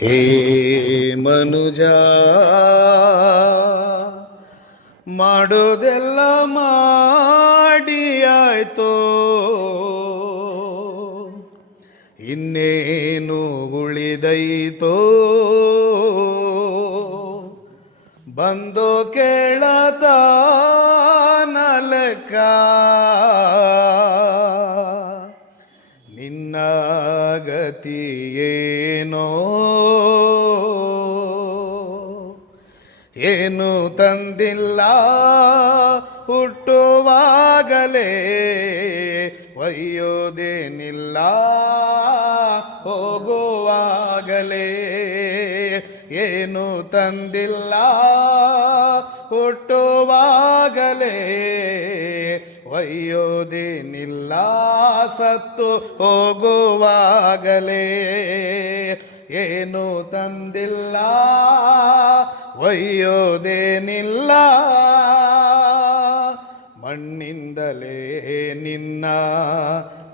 ಹೇ ಮನುಜ ಮಾಡೋದೆಲ್ಲ ಮಾಡಿ ಆಯ್ತೋ ಇನ್ನೇನು ಉಳಿದೈತೋ? ಬಂದೋ ಕೇಳತ ನಲಕ? ಗತಿಯೇನೋ? ಏನು ತಂದಿಲ್ಲ? ಹುಟ್ಟುವಾಗಲೇ ಒಯ್ಯೋದೇನಿಲ್ಲ? ಹೋಗುವಾಗಲೇ ಏನು ತಂದಿಲ್ಲ? ಹುಟ್ಟುವಾಗಲೇ ಒಯ್ಯೋದೇನಿಲ್ಲ ಸತ್ತು ಹೋಗುವಾಗಲೇ. ಏನು ತಂದಿಲ್ಲ ಒಯ್ಯೋದೇನಿಲ್ಲ. ಮಣ್ಣಿಂದಲೇ ನಿನ್ನ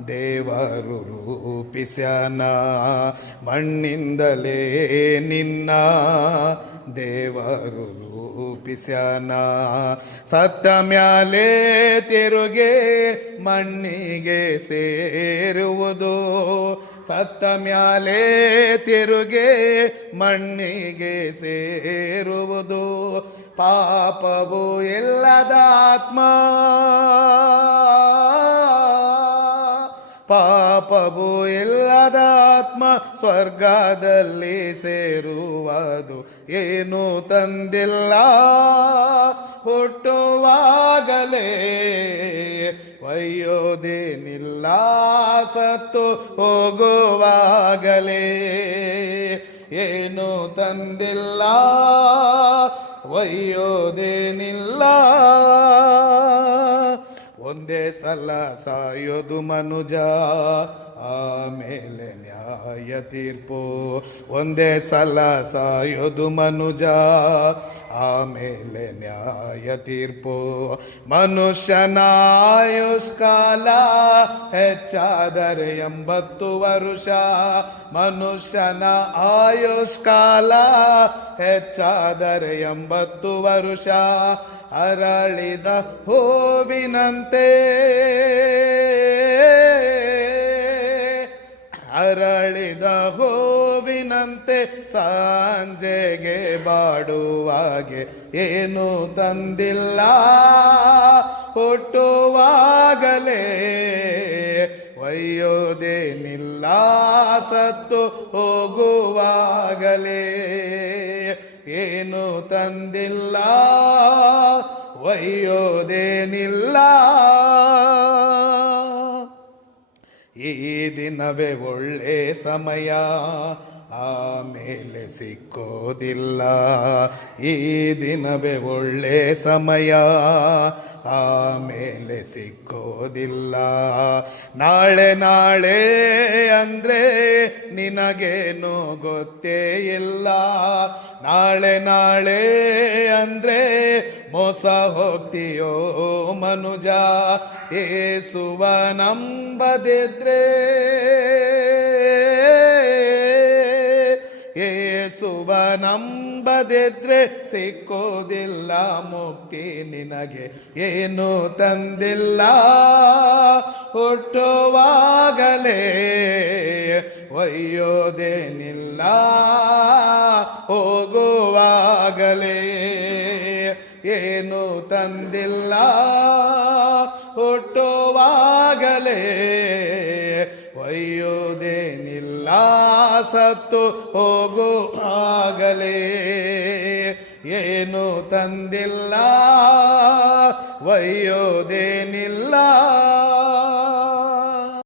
ದೇವರು ರೂಪಿಸ್ಯಾನ. ಮಣ್ಣಿಂದಲೇ ನಿನ್ನ ದೇವರು ರೂಪಿಸ್ಯಾನ. ಸತ್ತ ಮ್ಯಾಲೆ ತಿರುಗೆ ಮಣ್ಣಿಗೆ ಸೇರುವುದು. ಸತ್ತ ಮ್ಯಾಲೆ ತಿರುಗೆ ಮಣ್ಣಿಗೆ ಸೇರುವುದು. ಪಾಪವು ಎಲ್ಲದ ಆತ್ಮ. ಪಾಪವು ಇಲ್ಲದ ಆತ್ಮ ಸ್ವರ್ಗದಲ್ಲಿ ಸೇರುವುದು ಏನು ತಂದಿಲ್ಲ. ಹುಟ್ಟುವಾಗಲೇ ಒಯ್ಯೋದೇನಿಲ್ಲ ಸತ್ತು ಹೋಗುವಾಗಲೇ ಏನು ತಂದಿಲ್ಲ ಒಯ್ಯೋದೇನಿಲ್ಲ. ಒಂದೇ ಸಲ ಸಾಯೋದು ಮನುಜ, ಆಮೇಲೆ ನ್ಯಾಯ ತೀರ್ಪು. ಒಂದೇ ಸಲ ಸಾಯೋದು ಮನುಜ, ಆಮೇಲೆ ನ್ಯಾಯ ತೀರ್ಪು. ಮನುಷ್ಯನಾಯುಷ್ಕಾಲ ಹೆಚ್ಚಾದರೆ ಎಂಬತ್ತು ವರುಷ. ಮನುಷ್ಯನ ಆಯುಷ್ಕಾಲ ಹೆಚ್ಚಾದರೆ ಎಂಬತ್ತು ವರುಷ. ಅರಳಿದ ಹೂವಿನಂತೆ. ಅರಳಿದ ಹೂವಿನಂತೆ ಸಂಜೆಗೆ ಬಾಡುವಾಗೆ ಏನು ತಂದಿಲ್ಲ. ಹುಟ್ಟುವಾಗಲೇ ಒಯ್ಯೋದೇನಿಲ್ಲ. ಸತ್ತು ಹೋಗುವಾಗಲೇ ಏನು ತಂದಿಲ್ಲ, ಒಯ್ಯೋದೇನಿಲ್ಲ. ಈ ದಿನವೇ ಒಳ್ಳೆ ಸಮಯ, ಆಮೇಲೆ ಸಿಕ್ಕೋದಿಲ್ಲ. ಈ ದಿನವೇ ಒಳ್ಳೆ ಸಮಯ, ಆಮೇಲೆ ಸಿಕ್ಕೋದಿಲ್ಲ. ನಾಳೆ ನಾಳೆ ಅಂದ್ರೆ ನಿನಗೇನು ಗೊತ್ತೇ ಇಲ್ಲ. ನಾಳೆ ನಾಳೆ ಅಂದ್ರೆ ಮೋಸ ಹೋಗ್ತೀಯೋ ಮನುಜ. ಏಸುವ ನಂಬದಿದ್ರೆ ಏಸುವ ನಂಬದಿದ್ರೆ ಸಿಕ್ಕೋದಿಲ್ಲ ಮುಕ್ತಿ ನಿನಗೆ ಏನು ತಂದಿಲ್ಲ. ಹುಟ್ಟುವಾಗಲೇ ಒಯ್ಯೋದೇನಿಲ್ಲ ಹೋಗುವಾಗಲೇ ಏನು ತಂದಿಲ್ಲ. ಹುಟ್ಟುವಾಗಲೇ ಒಯ್ಯೋದೇನಿಲ್ಲ ಸತ್ತು ಹೋಗು ಆಗಲೇ. ಏನು ತಂದಿಲ್ಲ ಒಯ್ಯೋದೇನಿಲ್ಲ.